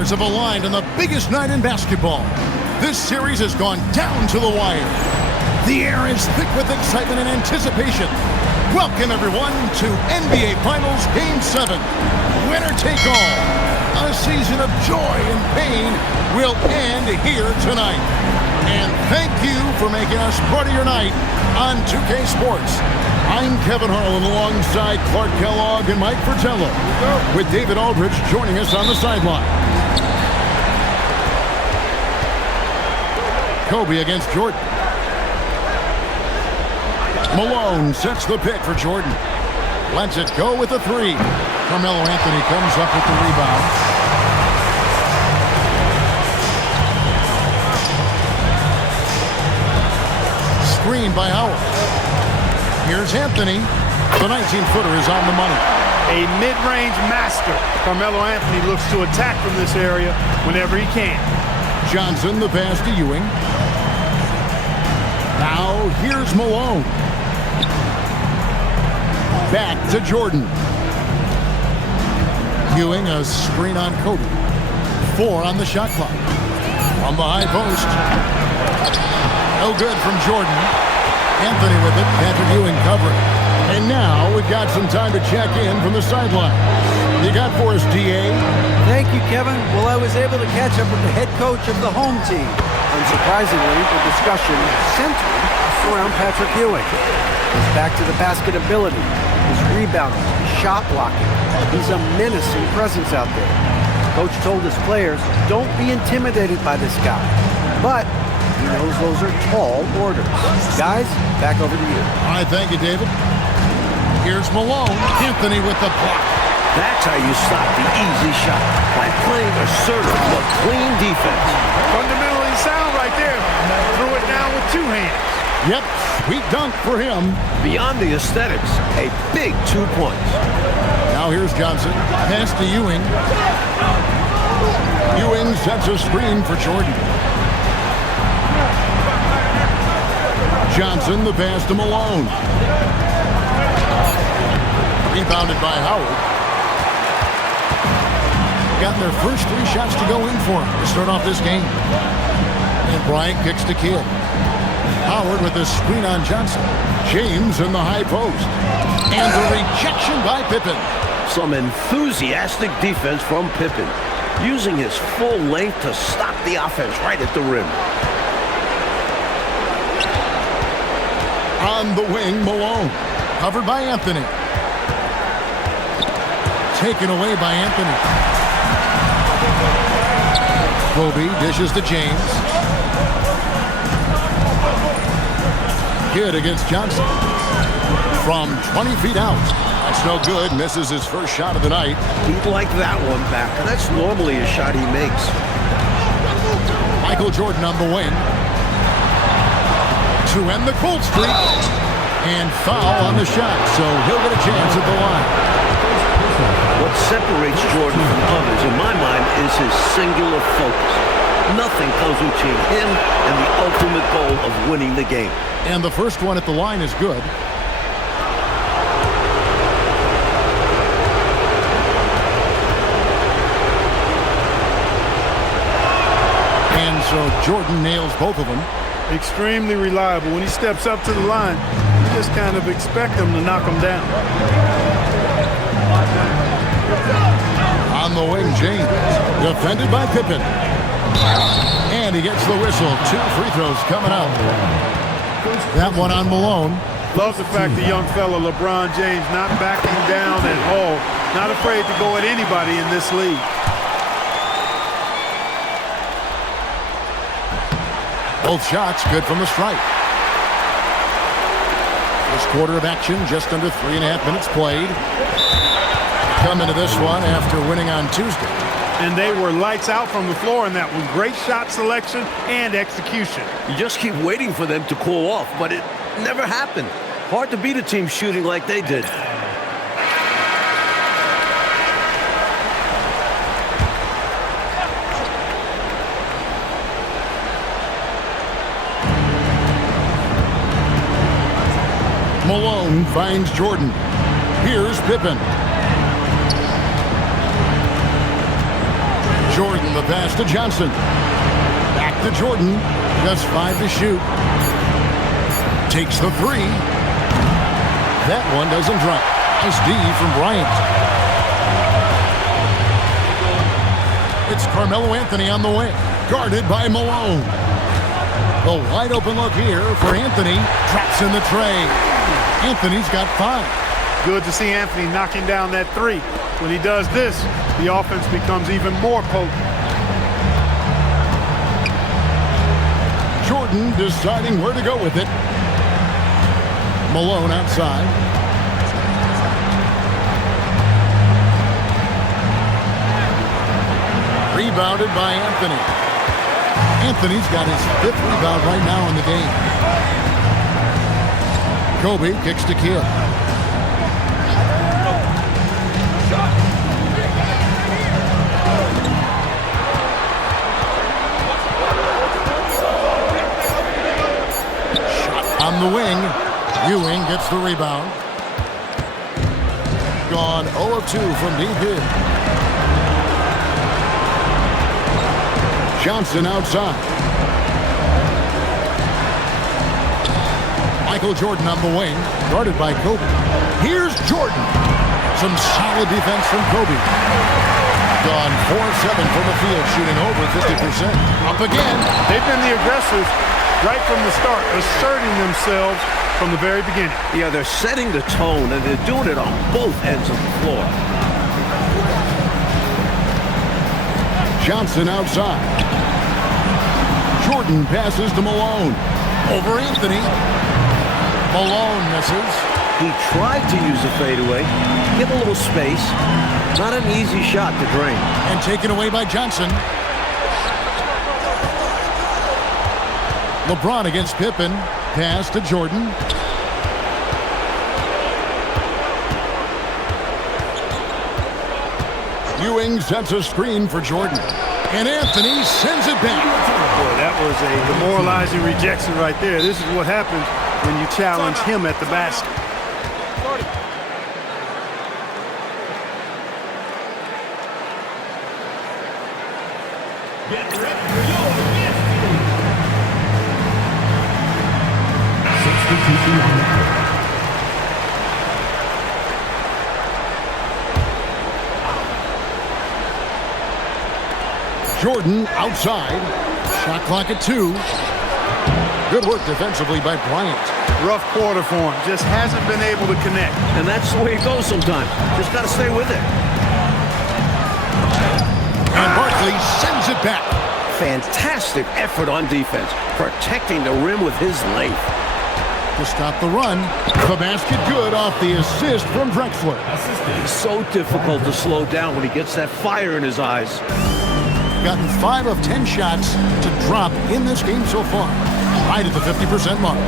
stars have aligned on the biggest night in basketball. This series has gone down to the wire. The air is thick with excitement and anticipation. Welcome, everyone, to NBA Finals Game 7. Winner take all. A season of joy and pain will end here tonight. And thank you for making us part of your night on 2K Sports. I'm Kevin Harlan alongside Clark Kellogg and Mike Fratello, with David Aldridge joining us on the sideline. Kobe against Jordan. Malone sets the pick for Jordan. Lets it go with a three. Carmelo Anthony comes up with the rebound. Screen by Howard. Here's Anthony. The 19-footer is on the money. A mid-range master. Carmelo Anthony looks to attack from this area whenever he can. Johnson, the pass to Ewing. Now here's Malone. Back to Jordan. Ewing, a screen on Kobe. 4 on the shot clock. From the high post. No good from Jordan. Anthony with it. Patrick Ewing covering. And now we've got some time to check in from the sideline. You got for us, D.A.? Thank you, Kevin. Well, I was able to catch up with the head coach of the home team. Unsurprisingly, the discussion centered around Patrick Ewing. His back-to-the-basket ability, his rebounding, his shot blocking. He's a menacing presence out there. Coach told his players, don't be intimidated by this guy. But he knows those are tall orders. Guys, back over to you. All right, thank you, David. Here's Malone. Anthony with the block. That's how you stop the easy shot, by playing assertive but clean defense. Fundamentally sound right there. Threw it down with 2 hands. Yep, sweet dunk for him. Beyond the aesthetics, a big 2 points. Now here's Johnson. Pass to Ewing. Ewing sets a screen for Jordan. Johnson, the pass to Malone. Rebounded by Howard. Got their first 3 shots to go in for him to start off this game. And Bryant kicks to Kidd. Howard with a screen on Johnson. James in the high post. And the rejection by Pippen. Some enthusiastic defense from Pippen, using his full length to stop the offense right at the rim. On the wing, Malone. Covered by Anthony. Taken away by Anthony. Kobe dishes to James. Kidd against Johnson. From 20 feet out. That's no good. Misses his first shot of the night. He'd like that one back. That's normally a shot he makes. Michael Jordan on the wing. To end the cold streak. And foul on the shot. So he'll get a chance at the line. What separates Jordan from others, in my mind, is his singular focus. Nothing comes between him and the ultimate goal of winning the game. And the first one at the line is good. And so Jordan nails both of them. Extremely reliable. When he steps up to the line, you just kind of expect him to knock him down. On the wing, James. Defended by Pippen. And he gets the whistle. 2 free throws coming out. That one on Malone. Love the fact the young fella, LeBron James, not backing down at all. Not afraid to go at anybody in this league. Both shots good from the stripe. First quarter of action, just under 3.5 minutes played. Come into this one after winning on Tuesday. And they were lights out from the floor in that one. Great shot selection and execution. You just keep waiting for them to cool off, but it never happened. Hard to beat a team shooting like they did. Malone finds Jordan. Here's Pippen. Jordan, the pass to Johnson. Back to Jordan. Just 5 to shoot. Takes the 3. That one doesn't drop. Nice D from Bryant. It's Carmelo Anthony on the wing. Guarded by Malone. The wide open look here for Anthony. Drops in the tray. Anthony's got 5. Good to see Anthony knocking down that 3. When he does this, the offense becomes even more potent. Jordan deciding where to go with it. Malone outside. Rebounded by Anthony. Anthony's got his 5th rebound right now in the game. Kobe kicks to Kidd. Shot on the wing. Ewing gets the rebound. Gone 0 of 2 from deep here. Johnson outside. Michael Jordan on the wing, guarded by Kobe. Here's Jordan. Some solid defense from Kobe. Gone 4-7 from the field, shooting over 50%. Up again. They've been the aggressors right from the start, asserting themselves from the very beginning. Yeah, they're setting the tone, and they're doing it on both ends of the floor. Johnson outside. Jordan passes to Malone. Over Anthony. Malone misses. He tried to use a fadeaway, give a little space. Not an easy shot to drain. And taken away by Johnson. LeBron against Pippen. Pass to Jordan. Ewing sets a screen for Jordan. And Anthony sends it back. Boy, that was a demoralizing rejection right there. This is what happens when you challenge him at the basket. Get ready for your next 62 on the court. Jordan outside. Shot clock at 2. Good work defensively by Bryant. Rough quarter for him. Just hasn't been able to connect. And that's the way it goes sometimes. Just got to stay with it. And Barkley sends it back. Fantastic effort on defense, protecting the rim with his length. To stop the run, the basket good off the assist from Drexler. It's so difficult to slow down when he gets that fire in his eyes. Gotten 5 of 10 shots to drop in this game so far. Right at the 50% mark.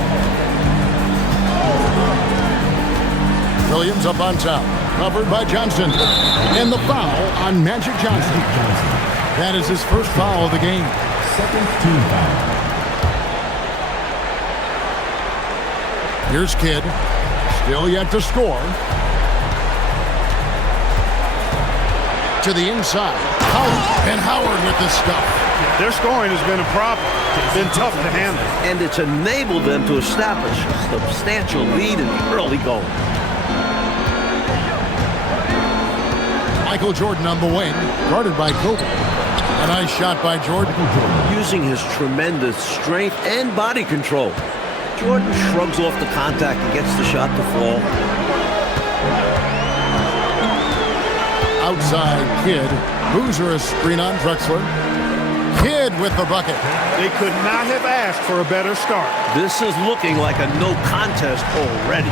Williams up on top. Covered by Johnson. And the foul on Magic Johnson. That is his first foul of the game. Second team foul. Here's Kidd. Still yet to score. To the inside. And Howard with the stuff. Their scoring has been a problem. It's been tough to handle. And it's enabled them to establish a substantial lead in the early going. Michael Jordan on the wing, guarded by Kobe. A nice shot by Jordan. Using his tremendous strength and body control. Jordan shrugs off the contact and gets the shot to fall. Outside Kidd. Boozer a screen on Drexler. Kidd with the bucket. They could not have asked for a better start. This is looking like a no contest already.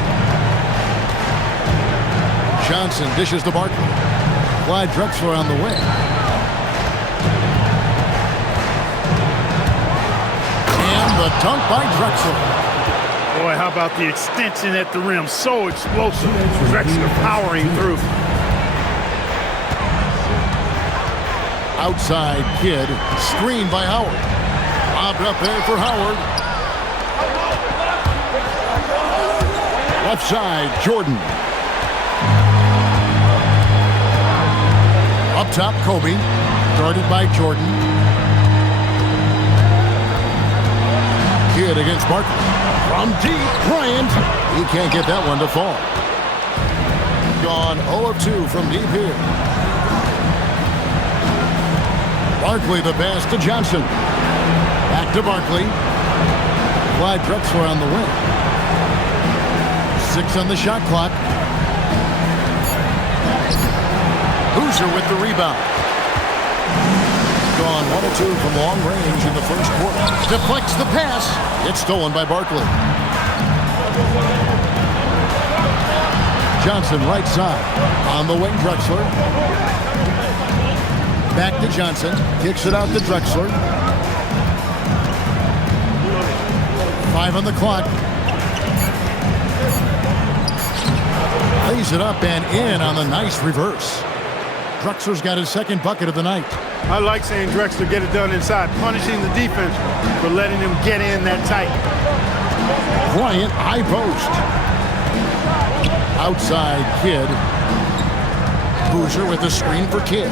Johnson dishes to Barkley. Clyde Drexler on the wing. And the dunk by Drexler. Boy, how about the extension at the rim? So explosive. Drexler powering through. Outside Kidd. Screen by Howard. Lobbed up there for Howard. Left side, Jordan. Up top, Kobe. Guarded by Jordan. Kidd against Barkley. From deep, Bryant. He can't get that one to fall. Gone 0 of 2 from deep here. Barkley the pass to Johnson. Back to Barkley. Clyde Drexler on the wing. 6 on the shot clock. Boozer with the rebound. Gone 1 of 2 from long range in the first quarter. Deflects the pass. It's stolen by Barkley. Johnson right side. On the wing, Drexler. Back to Johnson. Kicks it out to Drexler. 5 on the clock. Lays it up and in on the nice reverse. Drexler's got his second bucket of the night. I like saying Drexler get it done inside, punishing the defense for letting him get in that tight. Bryant, high post. Outside, Kidd. Boozer with the screen for Kidd.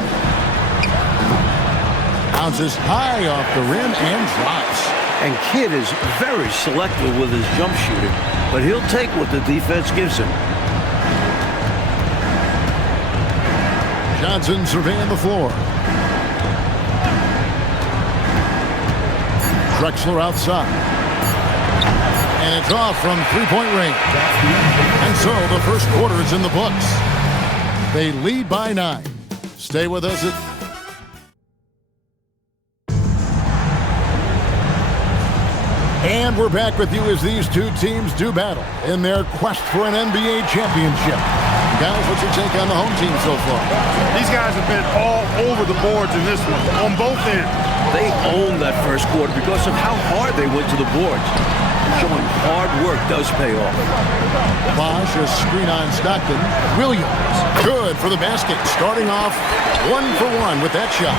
Bounces high off the rim and drops. And Kidd is very selective with his jump shooting, but he'll take what the defense gives him. Johnson surveying the floor. Drexler outside. And it's off from three-point range. And so the first quarter is in the books. They lead by 9. Stay with us at... And we're back with you as these two teams do battle in their quest for an NBA championship. Guys, what's your take on the home team so far? These guys have been all over the boards in this one, on both ends. They owned that first quarter because of how hard they went to the boards. Showing hard work does pay off. Bosch, a screen on Stockton. Williams, good for the basket. Starting off 1 for 1 with that shot.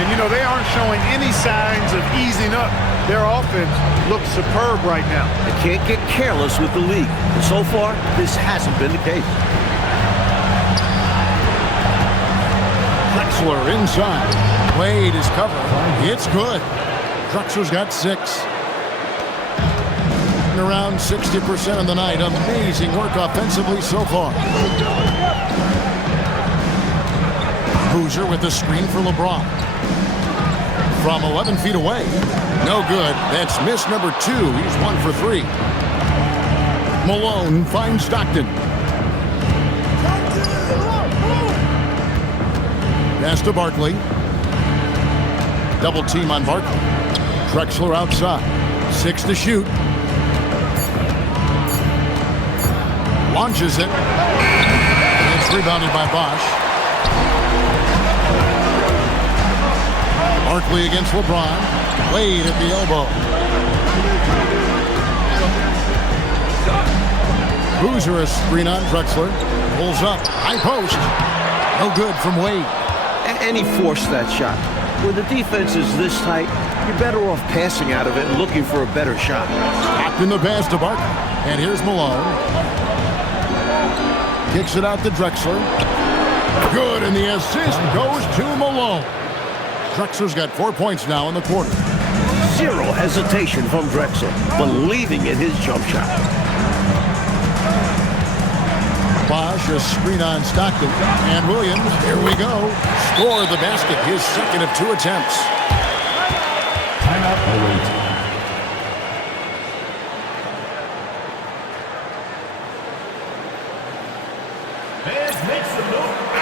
And, you know, they aren't showing any signs of easing up. Their offense looks superb right now. They can't get careless with the league. And so far, this hasn't been the case. Drexler inside. Wade is covered. It's good. Drexler's got 6. And around 60% of the night. Amazing work offensively so far. Boozer with the screen for LeBron. From 11 feet away. No good. That's miss number 2. He's 1 for 3. Malone finds Stockton. Pass to Barkley. Double team on Barkley. Drexler outside. 6 to shoot. Launches it. It's rebounded by Bosch. Barkley against LeBron. Wade at the elbow. Boozer a screen on Drexler. Pulls up. High post. No good from Wade. And he forced that shot. When the defense is this tight, you're better off passing out of it and looking for a better shot. Stockton the pass to Barkley. And here's Malone. Kicks it out to Drexler. Good, and the assist goes to Malone. Drexler's got 4 points now in the quarter. Zero hesitation from Drexler, believing in his jump shot. Bosch, a screen on Stockton. And Williams, here we go. Scored the basket, his second of 2 attempts. Timeout awaited.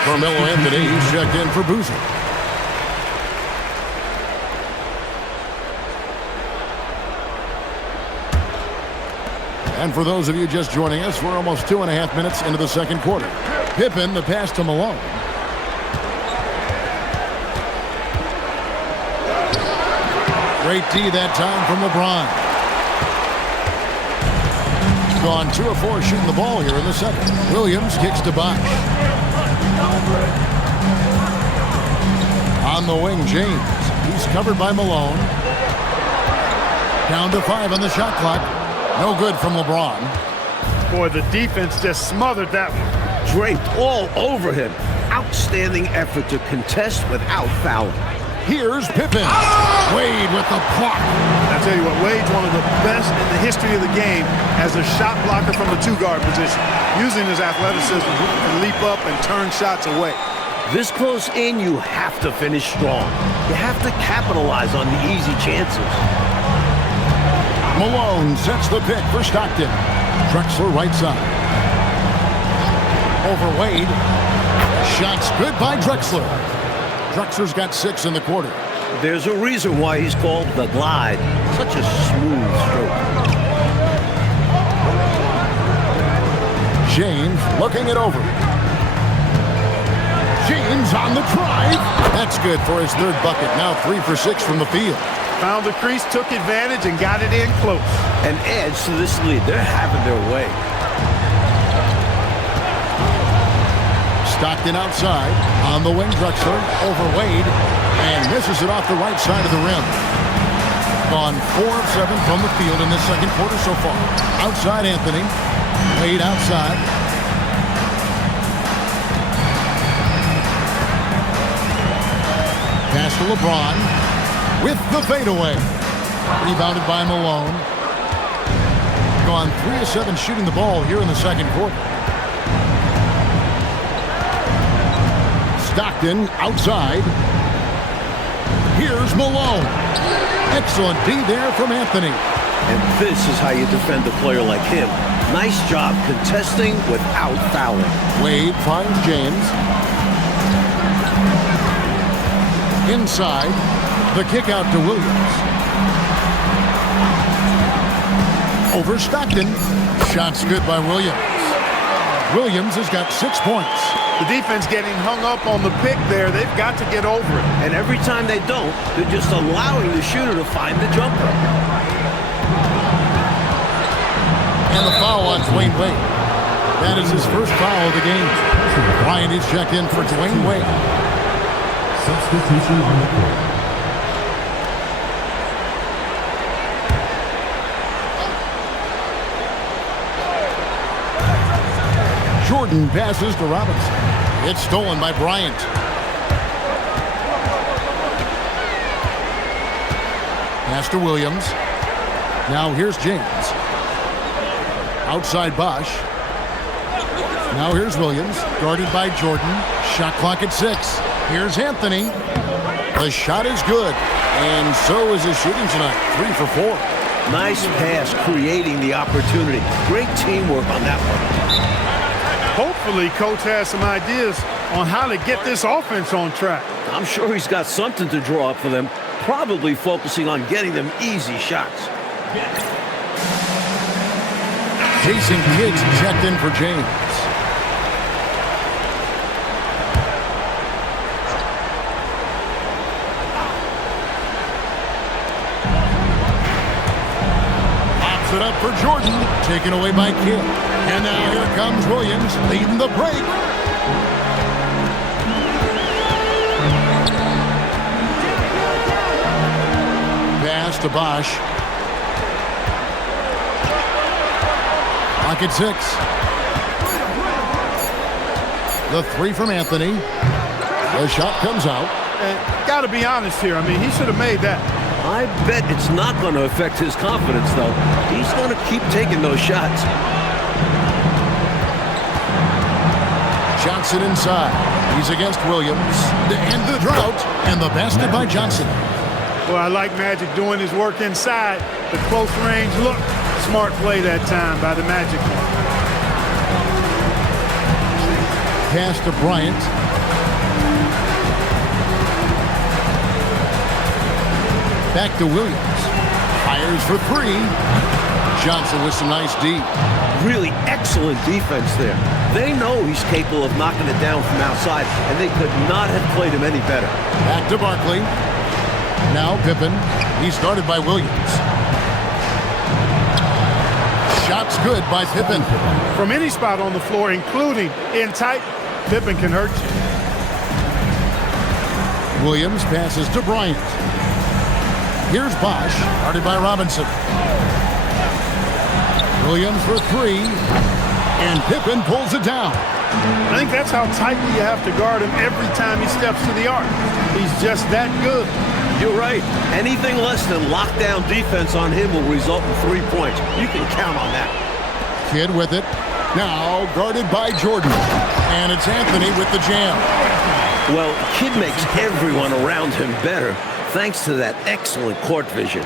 Carmelo Anthony, he's checked in for Boozer. And for those of you just joining us, we're almost 2.5 minutes into the second quarter. Pippen, the pass to Malone. Great D that time from LeBron. Gone 2 of 4 shooting the ball here in the second. Williams kicks to Bosch. On the wing, James. He's covered by Malone. Down to 5 on the shot clock. No good from LeBron. Boy, the defense just smothered that one. Draped all over him. outstanding effort to contest without fouling. Here's Pippen. Wade with the block. I tell you what, Wade's one of the best in the history of the game as a shot blocker from the two-guard position. Using his athleticism, he can leap up and turn shots away. This close in, you have to finish strong. You have to capitalize on the easy chances. Malone sets the pick for Stockton. Drexler right side. Over Wade. Shots good by Drexler. Drexler's got 6 in the quarter. There's a reason why he's called the Glide. Such a smooth stroke. James looking it over. James on the drive. That's good for his 3rd bucket. Now 3 for 6 from the field. Found the crease, took advantage, and got it in close. And adds to this lead. They're having their way. Stockton outside. On the wing, Drexler. Over Wade. And misses it off the right side of the rim. Gone 4 of 7 from the field in this second quarter so far. Outside Anthony. Wade outside. Pass to LeBron. With the fadeaway. Rebounded by Malone. Gone 3 of 7 shooting the ball here in the second quarter. Stockton outside. Here's Malone. Excellent D there from Anthony. And this is how you defend a player like him. Nice job contesting without fouling. Wade finds James. Inside. The kick out to Williams. Over Stockton. Shots good by Williams. Williams has got 6 points. The defense getting hung up on the pick there. They've got to get over it. And every time they don't, they're just allowing the shooter to find the jumper. And the foul on Dwayne Wade. That is his first foul of the game. Bryant is checked in for Dwayne Wade. Substitution on the court. Jordan passes to Robinson. It's stolen by Bryant. Pass to Williams. Now here's James. Outside Bosch. Now here's Williams. Guarded by Jordan. Shot clock at 6. Here's Anthony. The shot is good. And so is his shooting tonight. 3 for 4. Nice pass, creating the opportunity. Great teamwork on that one. Hopefully, Coach has some ideas on how to get this offense on track. I'm sure he's got something to draw up for them, probably focusing on getting them easy shots. Jason Kidd's checked in for James. Pops it up for Jordan, taken away by Kidd. And now here comes Williams leading the break. Pass to Bosch. Clock at 6. The 3 from Anthony. The shot comes out. And got to be honest here. I mean, he should have made that. I bet it's not going to affect his confidence, though. He's going to keep taking those shots. Johnson inside. He's against Williams. And the drought. And the basket by Johnson. Well, I like Magic doing his work inside. The close range look. Smart play that time by the Magic. Pass to Bryant. Back to Williams. Fires for 3. Johnson with some nice D. Really excellent defense there. They know he's capable of knocking it down from outside, and they could not have played him any better. Back to Barkley. Now Pippen. He started by Williams. Shots good by Pippen. From any spot on the floor, including in tight, Pippen can hurt you. Williams passes to Bryant. Here's Bosch, guarded by Robinson. Williams for 3. And Pippen pulls it down. I think that's how tightly you have to guard him every time he steps to the arc. He's just that good. You're right. Anything less than lockdown defense on him will result in 3 points. You can count on that. Kidd with it. Now guarded by Jordan. And it's Anthony with the jam. Well, Kidd makes everyone around him better thanks to that excellent court vision.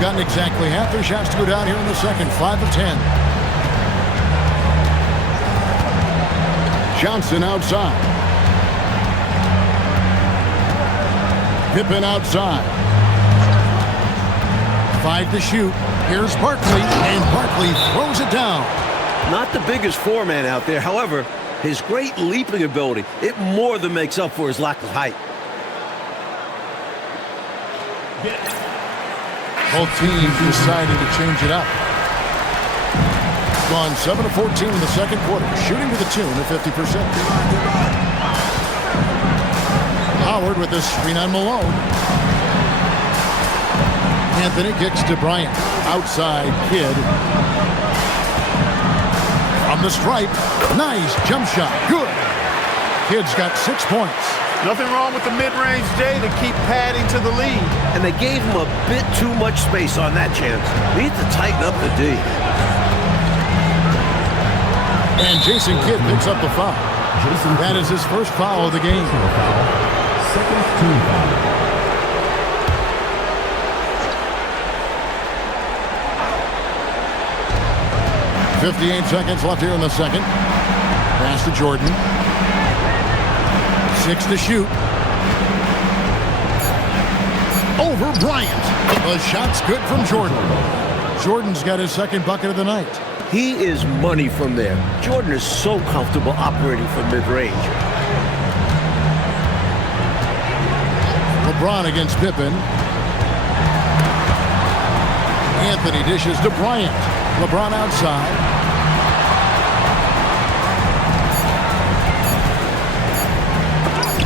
Gotten exactly half their shots to go down here in the second. 5 of 10. Johnson outside. Pippen outside. 5 to shoot. Here's Barkley, and Barkley throws it down. Not the biggest four-man out there. However, his great leaping ability, it more than makes up for his lack of height. Both teams deciding to change it up. Gone 7 of 14 in the second quarter, shooting to the tune of 50%. Howard with this screen on Malone. Anthony kicks to Bryant. Outside, Kidd. From the stripe. Nice jump shot. Good. Kidd's got 6 points. Nothing wrong with the mid-range, Jay, to keep padding to the lead. And they gave him a bit too much space on that chance. Need to tighten up the D. And Jason Kidd picks up the foul. That is his first foul of the game. Second team foul. 58 seconds left here in the second. Pass to Jordan. 6 to shoot. Over Bryant. The shot's good from Jordan. Jordan's got his second bucket of the night. He is money from there. Jordan is so comfortable operating from mid-range. LeBron against Pippen. Anthony dishes to Bryant. LeBron outside.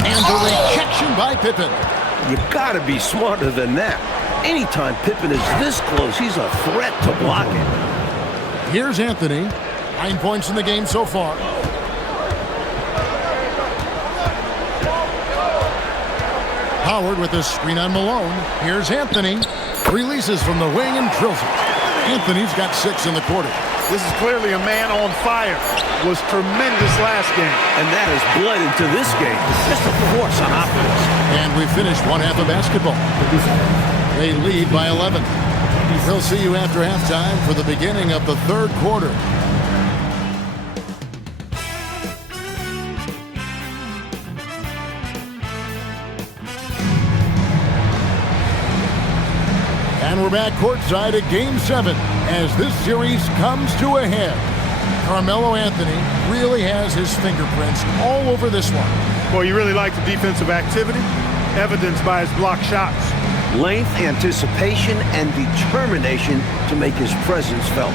And the rejection by Pippen. You gotta be smarter than that. Anytime Pippen is this close, he's a threat to block it. Here's Anthony. 9 points in the game so far. Howard with a screen on Malone. Here's Anthony. Releases from the wing and drills it. Anthony's got 6 in the quarter. This is clearly a man on fire. Was tremendous last game. And that has bled into this game. Just a force on offense. And we finished one half of basketball. They lead by 11. We'll see you after halftime for the beginning of the third quarter. And we're back courtside at Game 7 as this series comes to a head. Carmelo Anthony really has his fingerprints all over this one. Well, you really like the defensive activity, evidenced by his block shots. Length, anticipation, and determination to make his presence felt.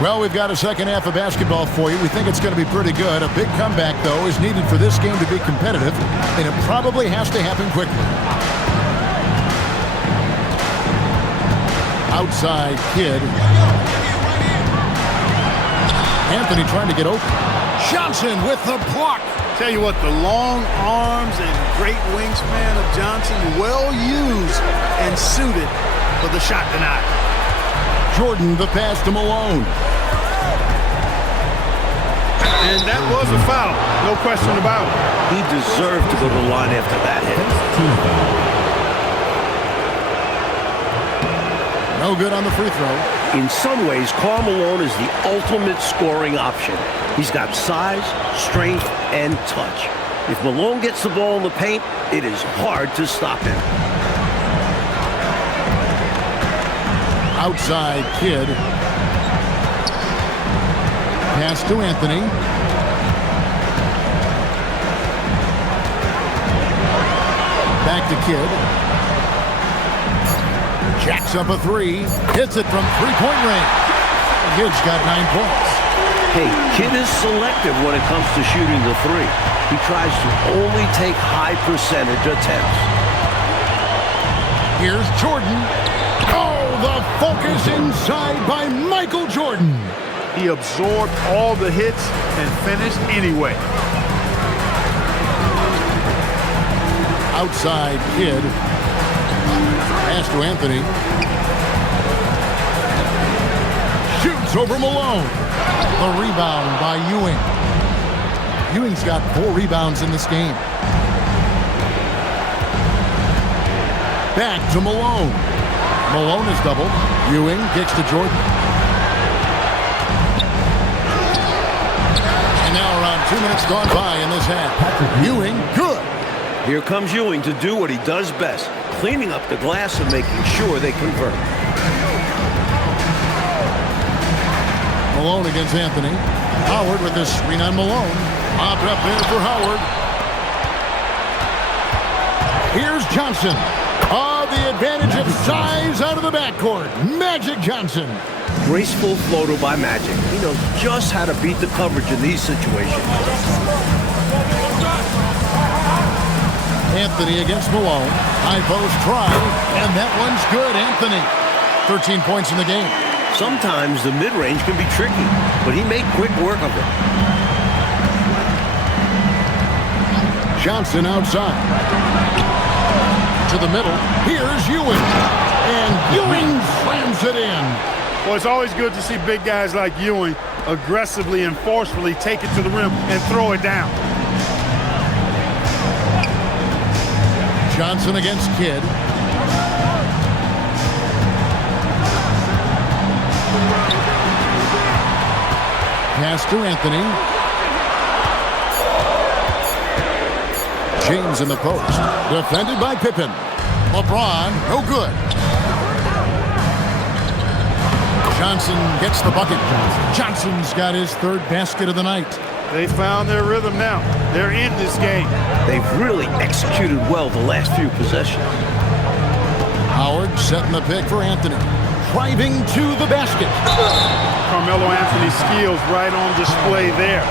Well, we've got a second half of basketball for you. We think it's going to be pretty good. A big comeback, though, is needed for this game to be competitive, and it probably has to happen quickly. Outside, Kidd. Anthony trying to get open. Johnson with the block. Tell you what, the long arms and great wingspan of Johnson, well used and suited for the shot denied. Jordan, the pass to Malone. And that was a foul, no question about it. He deserved to go to the line after that hit. Team foul. No good on the free throw. In some ways, Karl Malone is the ultimate scoring option. He's got size, strength, and touch. If Malone gets the ball in the paint, it is hard to stop him. Outside, Kidd. Pass to Anthony. Back to Kidd. Jacks up a 3. Hits it from three-point range. Kidd's got 9 points. Hey, Kidd is selective when it comes to shooting the 3. He tries to only take high percentage attempts. Here's Jordan. Oh, the focus inside by Michael Jordan. He absorbed all the hits and finished anyway. Outside Kidd. Pass to Anthony. Shoots over Malone. The rebound by Ewing. Ewing's got 4 rebounds in this game. Back to Malone. Malone is doubled. Ewing kicks to Jordan. And now around 2 minutes gone by in this half. Ewing, good. Here comes Ewing to do what he does best, cleaning up the glass and making sure they convert. Malone against Anthony. Howard with this screen on Malone. Popped up there for Howard. Here's Johnson. The advantage of size out of the backcourt. Magic Johnson. Graceful floater by Magic. He knows just how to beat the coverage in these situations. Anthony against Malone. High post try, and that one's good. Anthony. 13 points in the game. Sometimes the mid-range can be tricky, but he made quick work of it. Johnson outside. To the middle. Here's Ewing. And Ewing slams it in. Well, it's always good to see big guys like Ewing aggressively and forcefully take it to the rim and throw it down. Johnson against Kidd. Pass to Anthony. James in the post. Defended by Pippen. LeBron, no good. Johnson gets the bucket. Johnson's got his 3rd basket of the night. They found their rhythm now. They're in this game. They've really executed well the last few possessions. Howard setting the pick for Anthony. Driving to the basket. Carmelo Anthony's skills right on display there.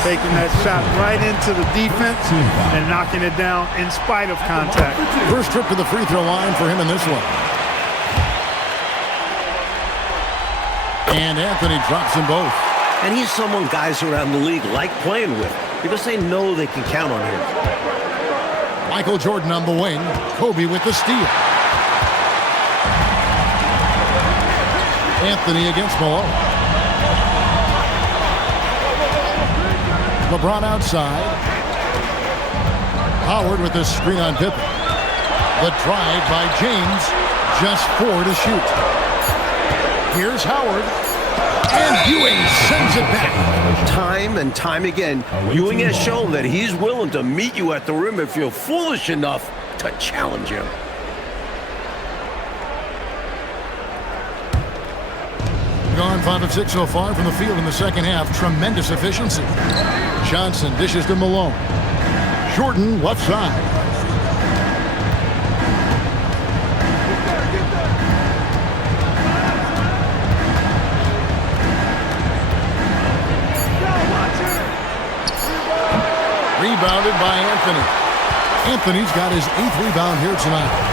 Taking that shot right into the defense and knocking it down in spite of contact. First trip to the free throw line for him in this one. And Anthony drops them both. And he's someone guys around the league like playing with because they know they can count on him. Michael Jordan on the wing. Kobe with the steal. Anthony against Malone. LeBron outside. Howard with the screen on Pippen. The drive by James. Just 4 to shoot. Here's Howard. And Ewing sends it back. Time and time again, Ewing has shown that he's willing to meet you at the rim if you're foolish enough to challenge him. Gone 5 of 6 so far from the field in the second half. Tremendous efficiency. Johnson dishes to Malone. Jordan left side. Rebounded by Anthony. Anthony's got his 8th rebound here tonight.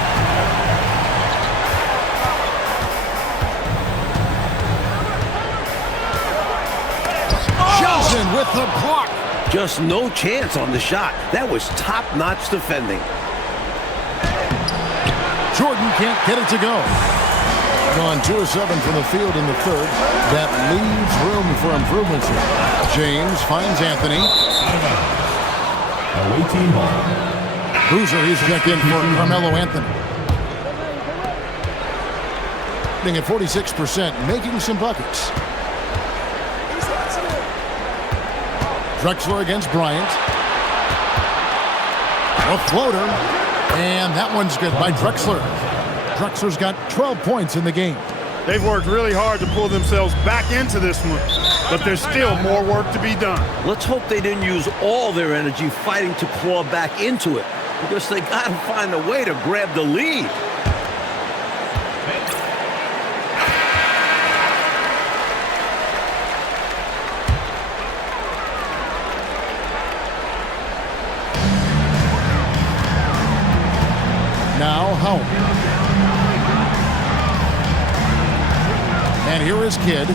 With the block. Just no chance on the shot. That was top-notch defending. Jordan can't get it to go. Gone 2 of 7 from the field in the 3rd. That leaves room for improvements here. James finds Anthony. Away team ball. Boozer, he's checked in for Carmelo Anthony. Hitting at 46%, making some buckets. Drexler against Bryant. A floater. And that one's good by Drexler. Drexler's got 12 points in the game. They've worked really hard to pull themselves back into this one, but there's still more work to be done. Let's hope they didn't use all their energy fighting to claw back into it, because they got to find a way to grab the lead. Now Howard. And here is Kidd.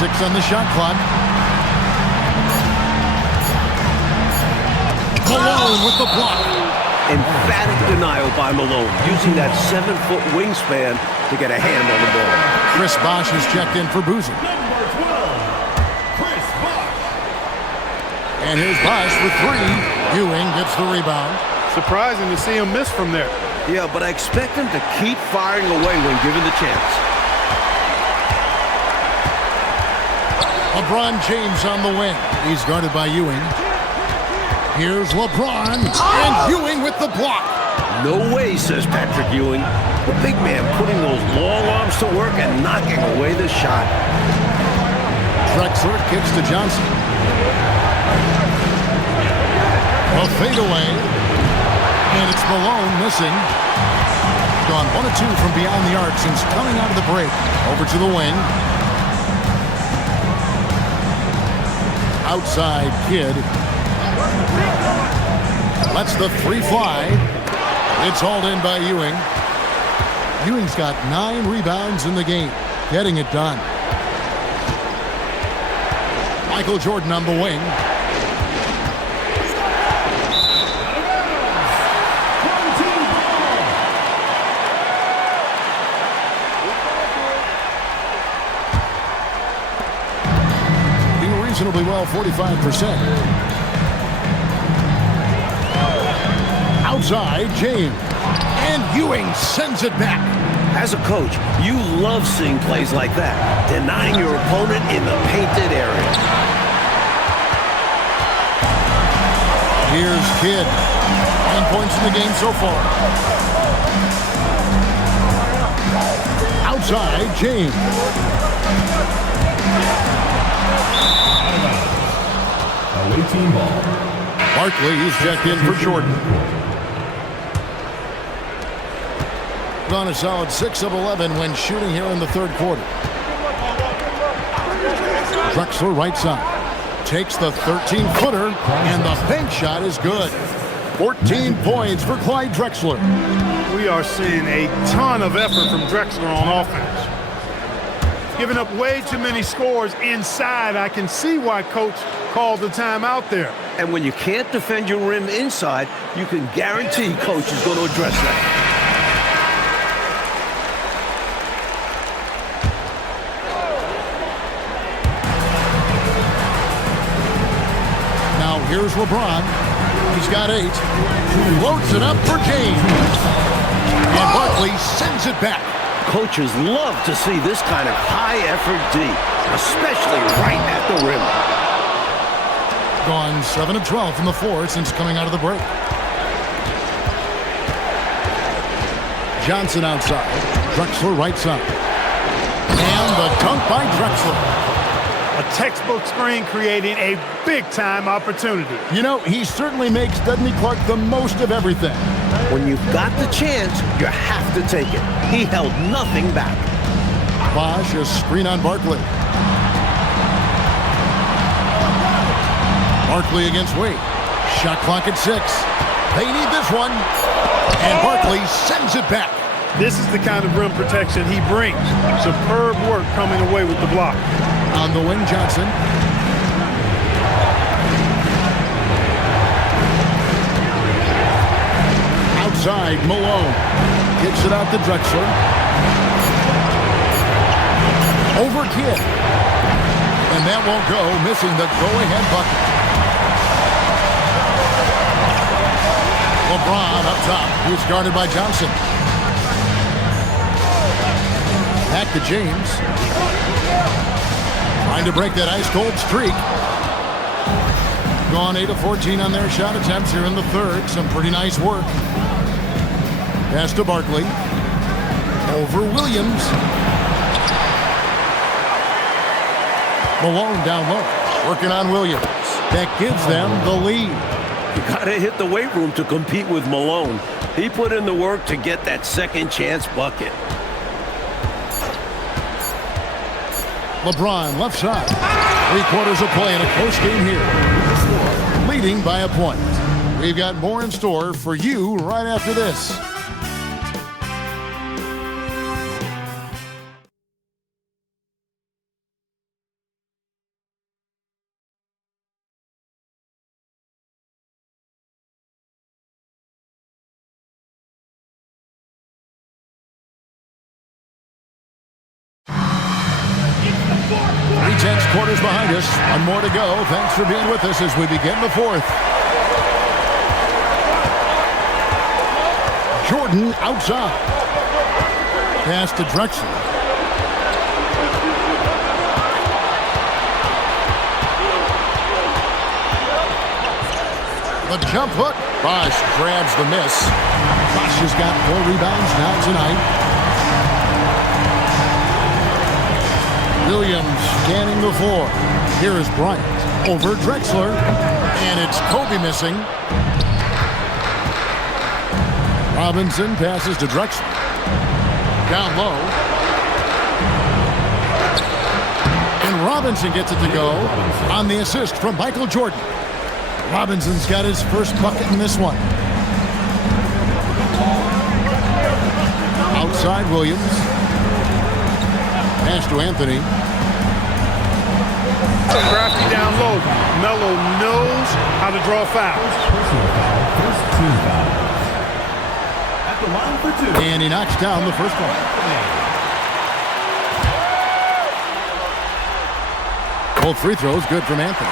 6 on the shot clock. Malone with the block. Emphatic denial by Malone, using that 7-foot wingspan to get a hand on the ball. Chris Bosh is checked in for Boozer. And here's Bosh with 3. Ewing gets the rebound. Surprising to see him miss from there. Yeah, but I expect him to keep firing away when given the chance. LeBron James on the wing. He's guarded by Ewing. Here's LeBron, and Ewing with the block. No way, says Patrick Ewing. The big man putting those long arms to work and knocking away the shot. Drexler kicks to Johnson. A fadeaway, and it's Malone missing. Gone 1 of 2 from beyond the arc since coming out of the break. Over to the wing. Outside Kidd. Lets the 3 fly. It's hauled in by Ewing. Ewing's got 9 rebounds in the game, getting it done. Michael Jordan on the wing. Doing reasonably well, 45%. Outside, James. And Ewing sends it back. As a coach, you love seeing plays like that, denying your opponent in the painted area. Here's Kidd. 9 points in the game so far. Outside, James. Away team ball. Barkley is checked in for Jordan. On a solid 6 of 11 when shooting here in the third quarter. Drexler right side. Takes the 13-footer, and the bank shot is good. 14 points for Clyde Drexler. We are seeing a ton of effort from Drexler on offense. Giving up way too many scores inside. I can see why Coach called the timeout there. And when you can't defend your rim inside, you can guarantee Coach is going to address that. Here's LeBron. He's got 8. Floats it up for James. And Barkley sends it back. Coaches love to see this kind of high-effort D, especially right at the rim. Gone 7 of 12 from the floor since coming out of the break. Johnson outside. Drexler right side. And the dunk by Drexler. A textbook screen creating a big-time opportunity. You know, he certainly makes Dudley Clark the most of everything. When you've got the chance, you have to take it. He held nothing back. Bosh, a screen on Barkley. Barkley against Wade. Shot clock at 6. They need this one. And Barkley sends it back. This is the kind of rim protection he brings. Superb work coming away with the block. On the wing, Johnson. Outside, Malone. Gives it out to Drexler. Over Kidd. And that won't go, missing the go-ahead bucket. LeBron up top. He's guarded by Johnson. Back to James. Trying to break that ice-cold streak. Gone 8 of 14 on their shot attempts here in the third. Some pretty nice work. Pass to Barkley. Over Williams. Malone down low. Working on Williams. That gives them the lead. You gotta hit the weight room to compete with Malone. He put in the work to get that second chance bucket. LeBron left side. 3/4 of play in a close game here. Leading by a point. We've got more in store for you right after this. intense quarters behind us. One more to go. Thanks for being with us as we begin the fourth. Jordan outside. Pass to Drexler. The jump hook. Bosch grabs the miss. Bosch has got 4 rebounds now tonight. Williams scanning the floor. Here is Bryant over Drexler. And it's Kobe missing. Robinson passes to Drexler. Down low. And Robinson gets it to go on the assist from Michael Jordan. Robinson's got his first bucket in this one. Outside Williams. Pass to Anthony. Crafty down low. Melo knows how to draw fouls. Personal foul. First team foul. At the line for 2. And he knocks down the first one. Both free throws good from Anthony.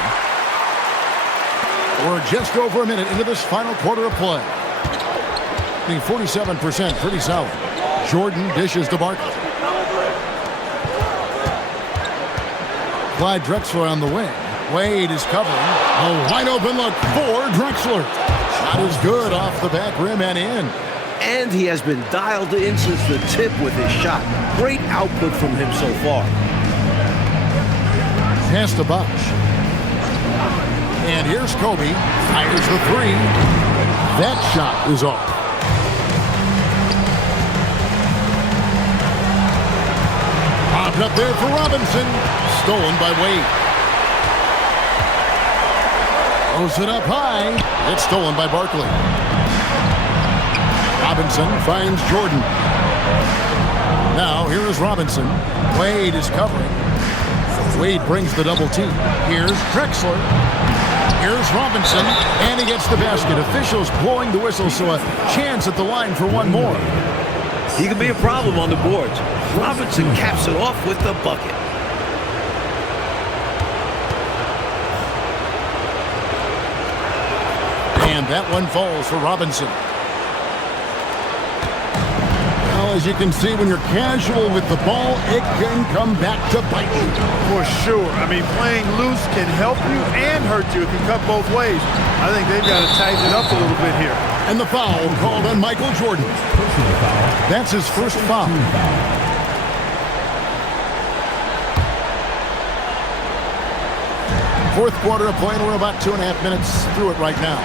We're just over a minute into this final quarter of play. Being 47%, pretty solid. Jordan dishes to Barkley. Clyde Drexler on the wing. Wade is covering. A wide open look for Drexler. Shot is good off the back rim and in. And he has been dialed in since the tip with his shot. Great output from him so far. Pass to Bosch. And here's Kobe. Fires the 3. That shot is off. Popped up there for Robinson. Stolen by Wade. Throws it up high. It's stolen by Barkley. Robinson finds Jordan. Now here is Robinson. Wade is covering. Wade brings the double team. Here's Drexler. Here's Robinson, and he gets the basket. Officials blowing the whistle, so a chance at the line for one more. He can be a problem on the boards. Robinson caps it off with the bucket. And that one falls for Robinson. Well, as you can see, when you're casual with the ball, it can come back to bite you. For sure. I mean, playing loose can help you and hurt you. It can cut both ways. I think they've got to tighten it up a little bit here. And the foul called on Michael Jordan. Personal foul. That's his first foul. Team foul. Fourth quarter of play, and we're about 2.5 minutes through it right now.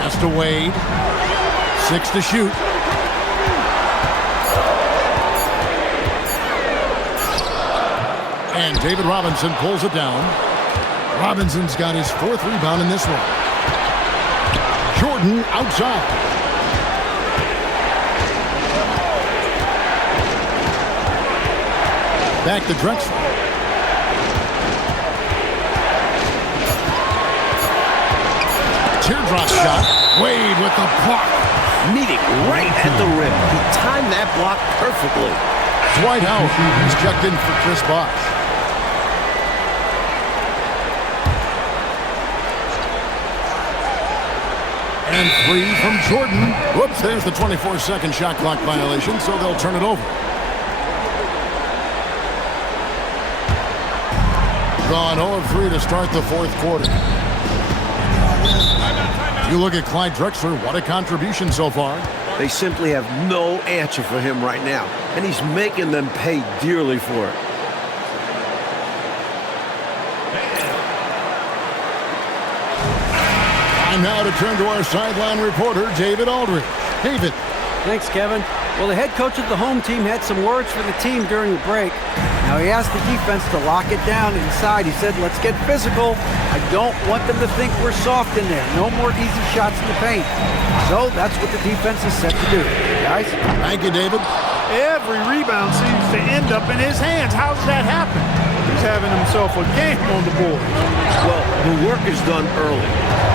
Pass to Wade. 6 to shoot. And David Robinson pulls it down. Robinson's got his 4th rebound in this one. Jordan outside. Back to Drexler. Teardrop shot. Wade with the block. Meeting right at the rim. He timed that block perfectly. Dwight Howard is checked in for Chris Bosh. And 3 from Jordan. Whoops, there's the 24-second shot clock violation, so they'll turn it over. Gone 0 of 3 to start the fourth quarter. You look at Clyde Drexler, what a contribution so far. They simply have no answer for him right now, and he's making them pay dearly for it. Time now to turn to our sideline reporter, David Aldridge. David. Thanks, Kevin. Well, the head coach of the home team had some words for the team during the break. Now, he asked the defense to lock it down inside. He said, let's get physical. I don't want them to think we're soft in there. No more easy shots in the paint. So that's what the defense is set to do. Guys? Thank you, David. Every rebound seems to end up in his hands. How does that happen? He's having himself a game on the board. Well, the work is done early.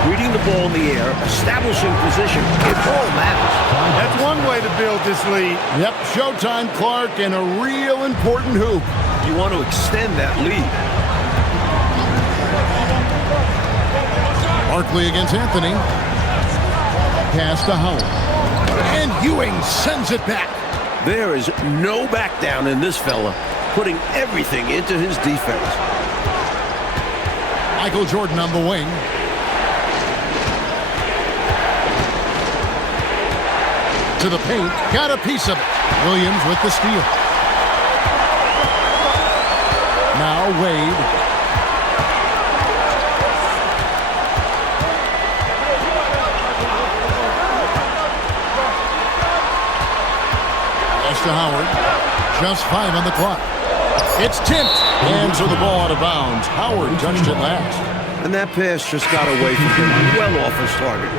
Reading the ball in the air, establishing position, it all matters. That's one way to build this lead. Yep, showtime, Clark, and a real important hoop. You want to extend that lead. Barkley against Anthony. Pass to Howard. And Ewing sends it back. There is no back down in this fella, putting everything into his defense. Michael Jordan on the wing. To the paint. Got a piece of it. Williams with the steal. Now Wade. Pass to Howard. Just 5 on the clock. It's tipped. And so the ball out of bounds. Howard touched it last. And that pass just got away from him, well off his target.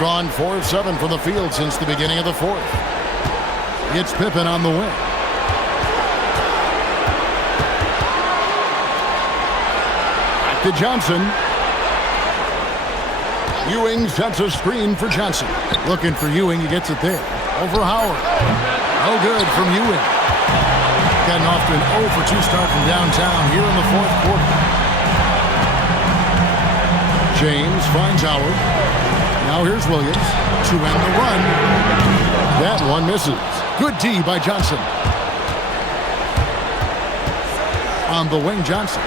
Gone 4 of 7 from the field since the beginning of the fourth. It's Pippen on the wing. Back to Johnson. Ewing sets a screen for Johnson. Looking for Ewing, he gets it there. Over Howard. No good from Ewing. Gotten off to an 0 for 2 start from downtown here in the fourth quarter. James finds Howard. Now here's Williams to end the run. That one misses. Good D by Johnson. On the wing, Johnson.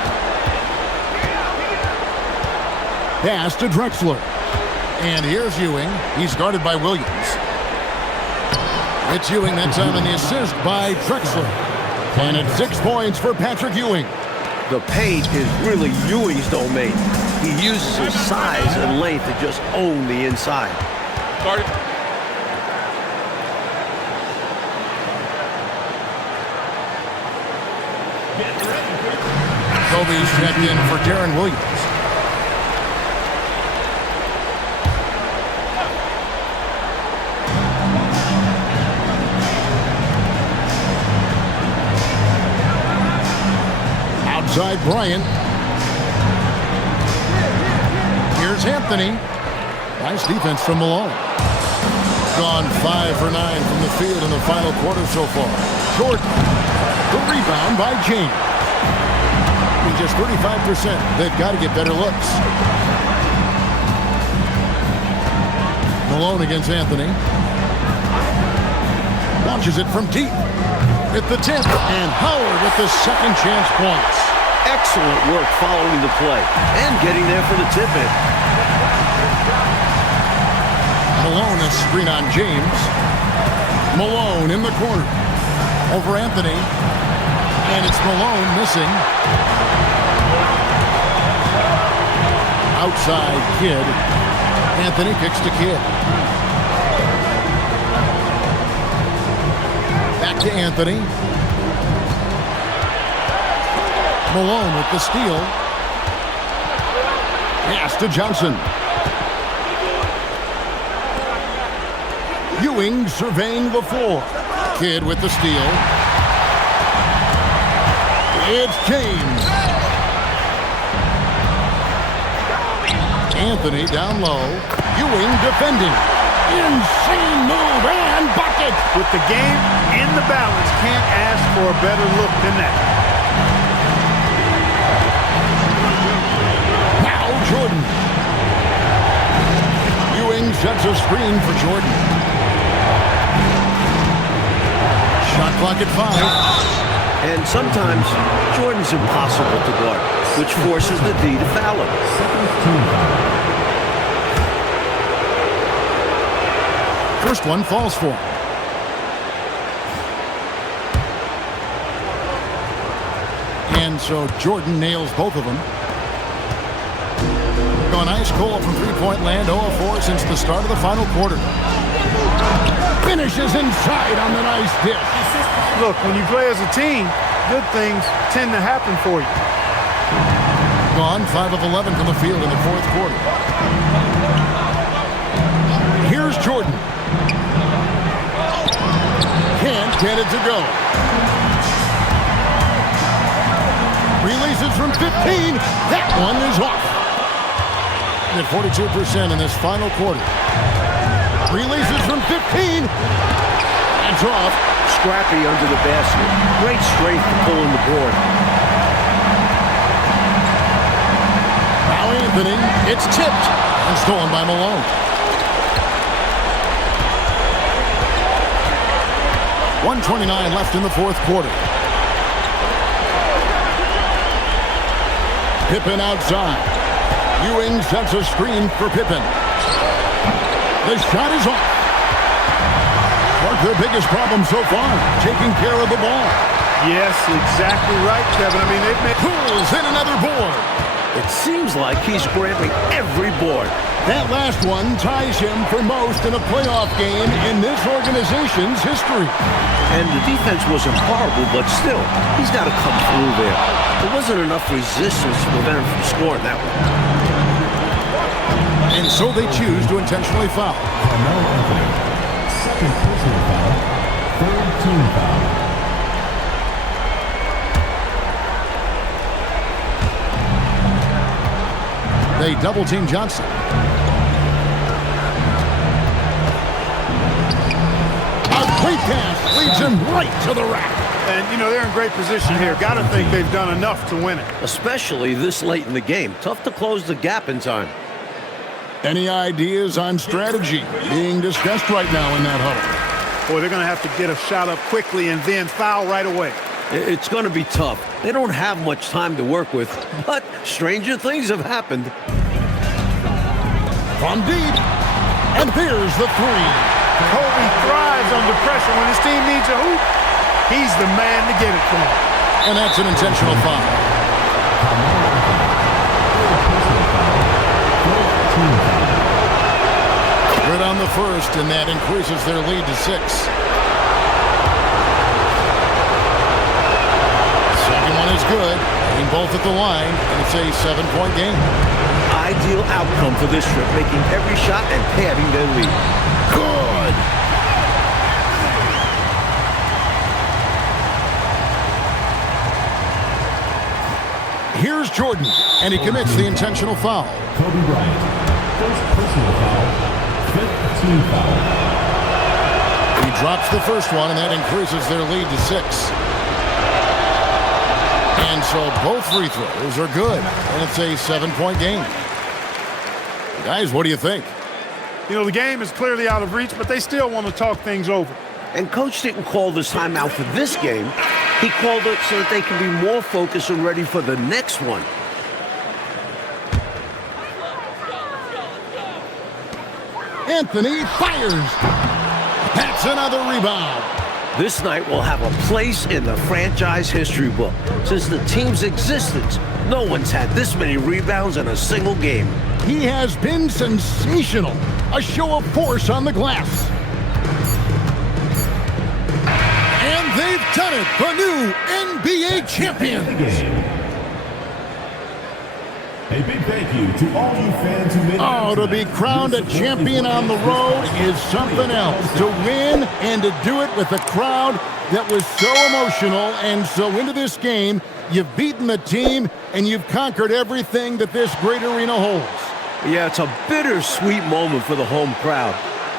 Pass to Drexler. And here's Ewing. He's guarded by Williams. It's Ewing that time, and the assist by Drexler. And it's 6 points for Patrick Ewing. The paint is really Ewing's domain. He uses his size and length to just own the inside. Guarded. Kobe's checked in for Darren Williams. Outside Bryant. Here's Anthony. Nice defense from Malone. Gone 5 for 9 from the field in the final quarter so far. Jordan. The rebound by James. He's just 35%. They've got to get better looks. Malone against Anthony. Launches it from deep. At the tip. And Howard with the second chance points. Excellent work following the play and getting there for the tip-in. Malone a screen on James. Malone in the corner. Over Anthony. And it's Malone missing. Outside Kidd. Anthony kicks to Kidd. Back to Anthony. Malone with the steal. Pass to Johnson. Ewing surveying the floor. Kidd with the steal. It's James. Anthony down low. Ewing defending. Insane move and bucket. With the game in the balance, can't ask for a better look than that. Jordan. Ewing sets a screen for Jordan. Shot clock at 5. And sometimes Jordan's impossible to guard, which forces the D to foul him. First one falls for him. And so Jordan nails both of them. A nice goal from three-point land, 0-4 since the start of the final quarter. Finishes inside on the nice dish. Look, when you play as a team, good things tend to happen for you. Gone 5 of 11 from the field in the fourth quarter. Here's Jordan. Can't get it to go. Releases from 15. That one is off. At 42% in this final quarter. Releases from 15. Hands off. Scrappy under the basket. Great strength to pull in the board. Now Anthony. It's tipped and stolen by Malone. .129 left in the fourth quarter. Pippen outside. Ewing sets a screen for Pippen. The shot is off. Their biggest problem so far, taking care of the ball. Yes, exactly right, Kevin. I mean, they've made... Pulls in another board. It seems like he's grabbing every board. That last one ties him for most in a playoff game in this organization's history. And the defense wasn't horrible, but still, he's got to come through there. There wasn't enough resistance to prevent him from scoring that one. And so they choose to intentionally foul. Carmelo Anthony. Second personal foul. Third team foul. They double-team Johnson. A great pass leads him right to the rack. And, you know, they're in great position here. Got to think they've done enough to win it. Especially this late in the game. Tough to close the gap in time. Any ideas on strategy being discussed right now in that huddle? Boy, they're going to have to get a shot up quickly and then foul right away. It's going to be tough. They don't have much time to work with, but stranger things have happened. From deep, and there's the three. Kobe thrives under pressure. When his team needs a hoop, he's the man to get it from him. And that's an intentional foul. Good on the first, and that increases their lead to 6. Second one is good. Aim both at the line, and it's a 7-point game. Ideal outcome for this trip, making every shot and padding their lead. Good. Here's Jordan, and he commits the intentional foul. Kobe Bryant. First personal foul. Fifth team foul. He drops the first one, and that increases their lead to 6. And so both free throws are good, and it's a 7-point game. Guys, what do you think? You know, the game is clearly out of reach, but they still want to talk things over. And Coach didn't call this timeout for this game. He called it so that they can be more focused and ready for the next one. Anthony fires. That's another rebound. This night will have a place in the franchise history book. Since the team's existence, no one's had this many rebounds in a single game. He has been sensational. A show of force on the glass. And they've done it. The new NBA champions. A big thank you to all you fans who made it. To be crowned a champion on the road is something else. To win and to do it with a crowd that was so emotional and so into this game, you've beaten the team and you've conquered everything that this great arena holds. Yeah, it's a bittersweet moment for the home crowd.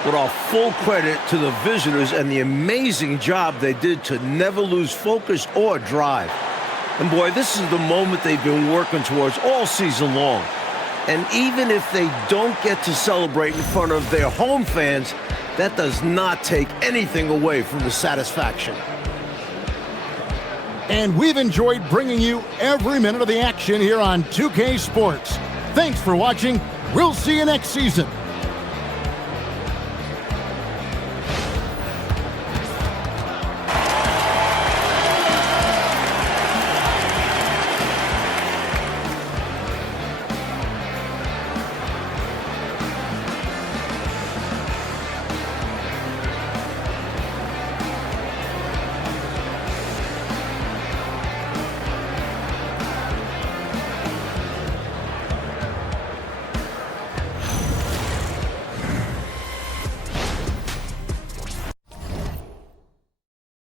With all full credit to the visitors and the amazing job they did to never lose focus or drive. And boy, this is the moment they've been working towards all season long. And even if they don't get to celebrate in front of their home fans, that does not take anything away from the satisfaction. And we've enjoyed bringing you every minute of the action here on 2K Sports. Thanks for watching. We'll see you next season.